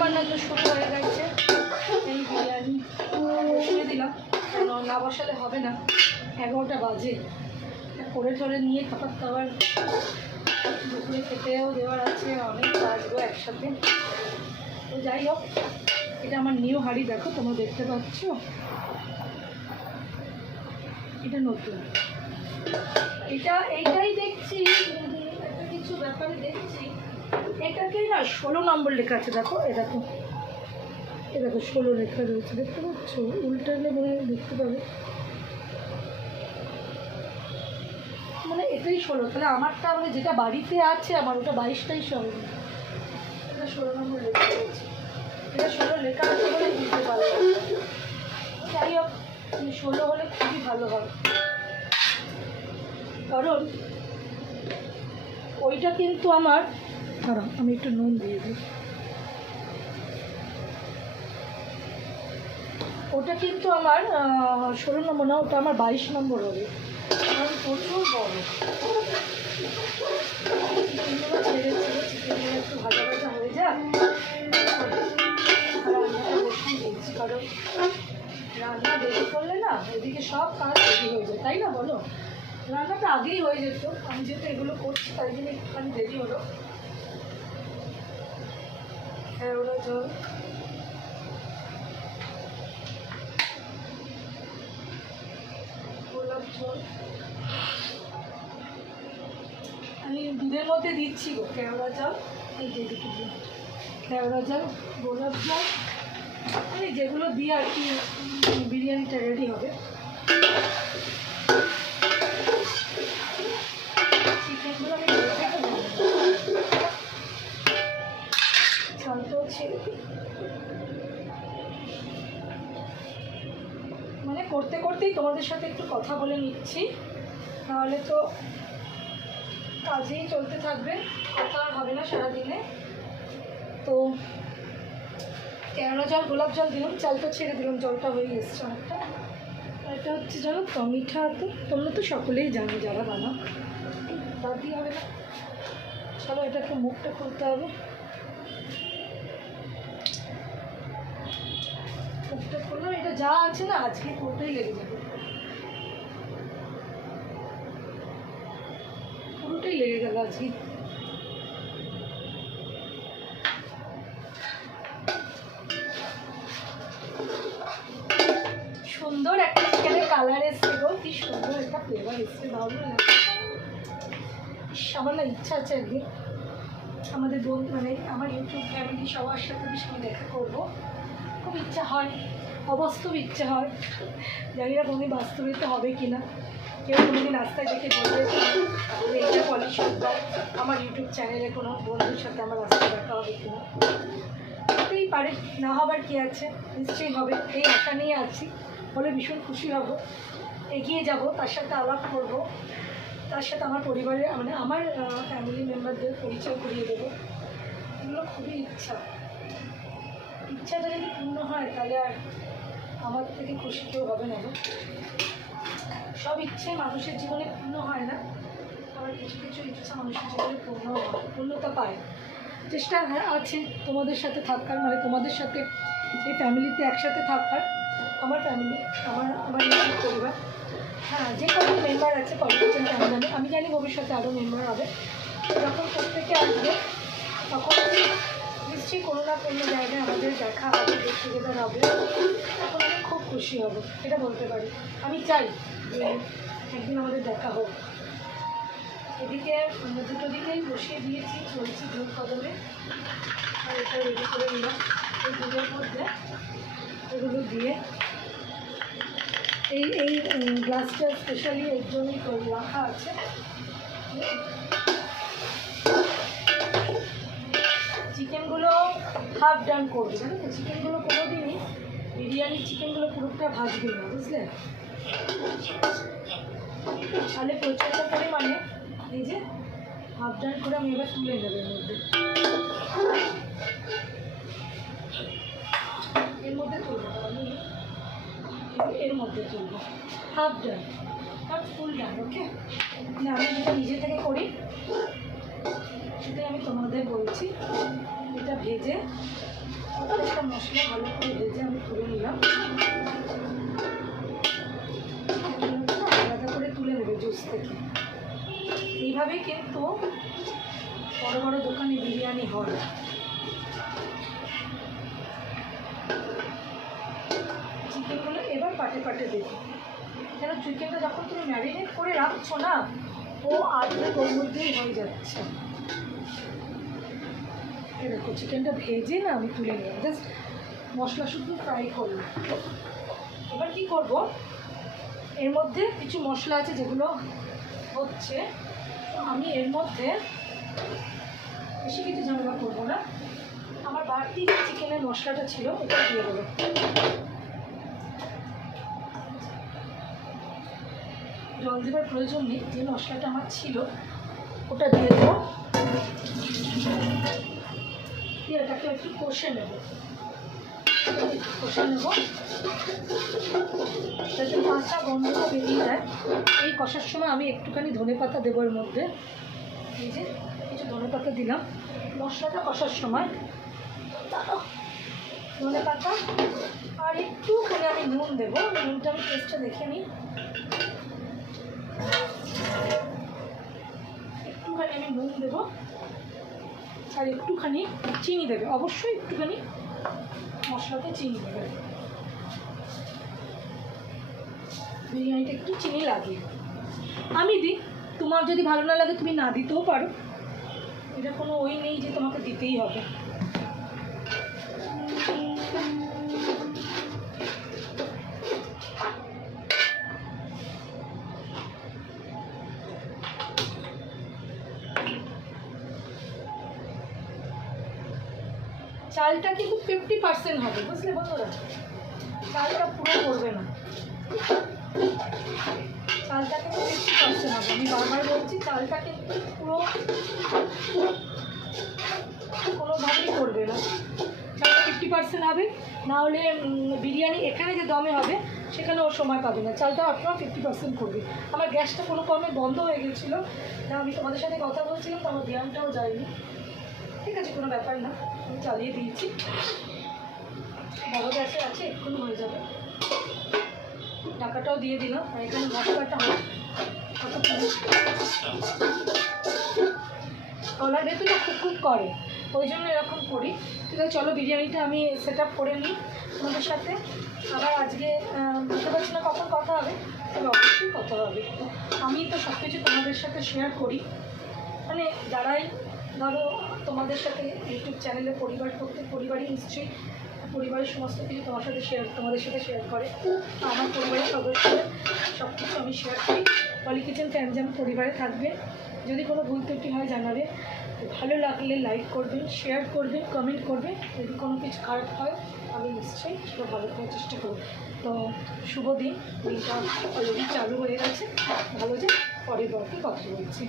বান্না তো শুরু হয়ে গেছে। এই বিরিয়ানি বসিয়ে দিলাম, কেন না বসালে হবে না, 11টা বাজে। করে ঠরে নিয়ে খাবার দুপুরে খেতেও দেওয়ার আছে, অনেক কাজগুলো একসাথে। তো যাই হোক, এটা আমার নিউ হাঁড়ি, দেখো তোমরা দেখতে পাচ্ছ, এটা নতুন। এইটাই দেখছি, একটা কিছু ব্যাপারে দেখছি, এটাকে না 16 নম্বর লেখা আছে। দেখো এ দেখো 16 লেখা রয়েছে, দেখতে পাচ্ছ? উল্টালে মনে দেখতে পাবে, মানে এটাই 16। তাহলে আমারটা মানে যেটা বাড়িতে আছে আমার, ওটা 22টাই 16, এটা 16 নম্বর লেখা রয়েছে। এটা 16 লেখা আছে বলে বুঝতে পারলাম। যাই হোক, 16 হলে খুবই ভালো হয়, কারণ ওইটা কিন্তু আমার, কারণ আমি একটু নুন দিয়ে দিই, ওটা কিন্তু আমার 16 নম্বর না, ওটা আমার 22 নম্বর হবে, কারণ প্রচুর বড়। চিকেনগুলো ছেড়েছিল, চিকেনগুলো একটু ভাজা ভাজা হয়ে যাক, রান্নাটা বসিয়ে দিয়েছি, কারণ রান্না দেরি করলে না এদিকে সব কাজ রেডি হয়ে যায়, তাই না বলো? রান্নাটা আগেই হয়ে যেত, আমি যেহেতু এগুলো করছি তাই জন্য একটুখানি দেরি হলো। হ্যাঁ, ওরা জল, গোলাপ জল আমি দুধের মধ্যে দিচ্ছি গো, কেওড়া জল, এই যেটুকু দিই, কেওড়া জল, গোলাপ জল, মানে যেগুলো দিয়ে আর কি বিরিয়ানিটা রেডি হবে। চিকেনগুলো আমি জলটাও ছেড়ে দিই, মানে করতে করতেই তোমাদের সাথে একটু কথা বলে নিচ্ছি, তাহলে তো কাজেই চলতে থাকবে, কথা আর হবে না সারাদিনে। তো কেওড়া জল, গোলাপ জল দিলাম, চালটা ছেড়ে দিলাম, জলটা হয়ে এসছে অনেকটা। এটা হচ্ছে জানো তো মিঠা, তো তোমরা তো সকলেই জানো যারা বানাও, বাদ দিয়ে হবে না। চলো এটাকে মুখটা খুলতে হবে, মুখটা খুললাম, এটা যা আছে না আজকে পুরোটাই লেগে যাবে, পুরোটাই লেগে গেল আজকে। সুন্দর একটা চিকেনের কালার এসছে গো, কি সুন্দর একটা ফ্লেভার এসছে, ভালো লাগে। আমার না ইচ্ছা আছে একদিন আমাদের বন্ধু, মানে আমার ইউটিউব ফ্যামিলি সবার সাথে আমি দেখা করবো, খুব ইচ্ছা হয়, অবাস্তব ইচ্ছা হয়, জানি না কোনোদিন বাস্তবিত হবে কি না। কেউ কোনোদিন রাস্তায় দেখে বলবে এটা পলিশন বা আমার ইউটিউব চ্যানেলে কোনো বন্ধুর সাথে আমার রাস্তায় দেখা হবে কি না, হতেই পারে, না হবার কি আছে, নিশ্চয়ই হবে, এই আশা নিয়ে আছি। বলে ভীষণ খুশি হব, এগিয়ে যাব, তার সাথে আলাপ করব, তার সাথে আমার পরিবারের মানে আমার ফ্যামিলি মেম্বারদের পরিচয় করিয়ে দেবো, এগুলো খুবই ইচ্ছাটা যদি পূর্ণ হয় তাহলে আর আমার থেকে খুশি কেউ হবে না। সব ইচ্ছে মানুষের জীবনে পূর্ণ হয় না, আবার কিছু কিছু ইচ্ছা মানুষের জীবনে পূর্ণতা পায়। চেষ্টা আছে তোমাদের সাথে থাকার, মানে তোমাদের সাথে এই ফ্যামিলিতে একসাথে থাকার, আমার ফ্যামিলি, আমার নিজের পরিবার, হ্যাঁ, যে কোনো মেম্বার আছে পলিটিশিয়ান জানি, আমি জানি ভবিষ্যতে আরও মেম্বার হবে, যখন প্রত্যেকে আসবে তখন নিশ্চয়ই কোনো না কোনো জায়গায় আমাদের দেখা হবে, গেট টুগেদার হবে, তখন আমি খুব খুশি হব, এটা বলতে পারি। আমি চাই যে একদিন আমাদের দেখা হোক। এদিকে দুটো দিকেই বসিয়ে দিয়েছি, চলছি ধূপ কদমে, আর এটা রেডি করে নিলাম। এই দুধের মধ্যে এগুলো দিয়ে, এই গ্লাসটা স্পেশালি এর জন্যই রাখা আছে। চিকেনগুলো হাফ ডান করবে, জানো তো, চিকেনগুলো কোনোদিনই বিরিয়ানির চিকেনগুলো পুরোটা ভাজবে না, বুঝলে, তাহলে প্রচণ্ড পরিমাণে এই যে হাফ ডান করে আমি এবার তুলে নেব, এর মধ্যে তুলবো, আমি এর মধ্যে তুলবো হাফ ডান, নট ফুল ডান, ওকে। না, আমি যেটা নিজে থেকে করি সেটাই আমি তোমাদের বলছি, এটা ভেজে প্রত্যেকটা মশলা ভালো করে ভেজে আমি তুলে নিলাম। আলাদা করে তুলে নেবে জুস থেকে। এইভাবেই কিন্তু বড় বড় দোকানে বিরিয়ানি হয়। চিকেনগুলো এবার পাটে পাটে দেবো, কেন চিকেনটা যখন তুমি ম্যারিনেট করে রাখছো না, ও আর্ধেক ওর মধ্যেই হয়ে যাচ্ছে। দেখো চিকেনটা ভেজে না আমি তুলে নিলাম, জাস্ট মশলা শুধু ফ্রাই করলাম। এবার কি করব, এর মধ্যে কিছু মশলা আছে যেগুলো হচ্ছে, আমি এর মধ্যে বেশি কিছু ঝামেলা করবো না। আমার বাড়তি যে চিকেনের মশলাটা ছিল ওটা দিয়ে দেবো। জল দেবার প্রয়োজন নেই, যে মশলাটা আমার ছিল ওটা দিয়ে দেবো। দিয়ে এটাকে একটু কষে নেব, যাতে কাঁচা গন্ধটা বেরিয়ে যায়। এই কষার সময় আমি একটুখানি ধনেপাতা দেবো এর মধ্যে। এই যে কিছু ধনেপাতা দিলাম মশলাটা কষার সময়, ধনেপাতা। আর একটুখানি আমি নুন দেবো, নুনটা আমি টেস্টটা দেখে নিই। একটুখানি আমি নুন দেবো, আর একটুখানি চিনি দেবে, অবশ্যই একটুখানি মশলাতে চিনি দেবে। বিরিয়ানিটা একটু চিনি লাগে, আমি দিই। তোমার যদি ভালো না লাগে তুমি না দিতেও পারো, এটা কোনো ওই নেই যে তোমাকে দিতেই হবে। চালটা কিন্তু 50% হবে, বুঝলে বন্ধুরা, চালটা পুরো করবে না, চালটা কিন্তু 50% হবে। আমি বারবার বলছি চালটা কিন্তু পুরো কোনোভাবেই করবে না, চালটা 50% হবে, নাহলে বিরিয়ানি এখানে যে দমে হবে সেখানে ওর সময় পাবে না। চালটা আপনারা 50% করবে। আমার গ্যাসটা কোনো কমে বন্ধ হয়ে গেছিলো, আমি তোমাদের সাথে কথা বলছিলাম তো আমার ধ্যানটাও যায়নি। ঠিক আছে, কোনো ব্যাপার না, আমি চালিয়ে দিয়েছি, বড় গ্যাসে আছে, এক্ষুনি হয়ে যাবে। ঢাকাটাও দিয়ে দিলাম, আর এখানে মশলাটা হয় কলার ভেতরে খুব করে, ওই জন্য এরকম করি। ঠিক আছে, চলো বিরিয়ানিটা আমি সেট আপ করে নিই তোমাদের সাথে। আবার আজকে বুঝতে পারছি না কখন কথা হবে, তবে অবশ্যই কথা হবে। আমি তো সব কিছু তোমাদের সাথে শেয়ার করি, মানে যারাই ধরো তোমাদের সাথে ইউটিউব চ্যানেলে পরিবারই নিশ্চয়ই পরিবারের সমস্ত কিছু তোমাদের সাথে শেয়ার করে। আমার পরিবারের সদস্যদের সব কিছু আমি শেয়ার করি। পলি কিচেন ফ্যামিলি পরিবারে থাকবে। যদি কোনো ভুল ত্রুটি হয় জানাবে, ভালো লাগলে লাইক করবেন, শেয়ার করবেন, কমেন্ট করবেন। যদি কোনো কিছু খারাপ হয় আমি নিশ্চয়ই সেটা ভালো করার চেষ্টা করব। তো শুভ দিন, দিনটা অলরেডি চালু হয়ে গেছে, ভালো যে পরের বারকে কথা বলছি।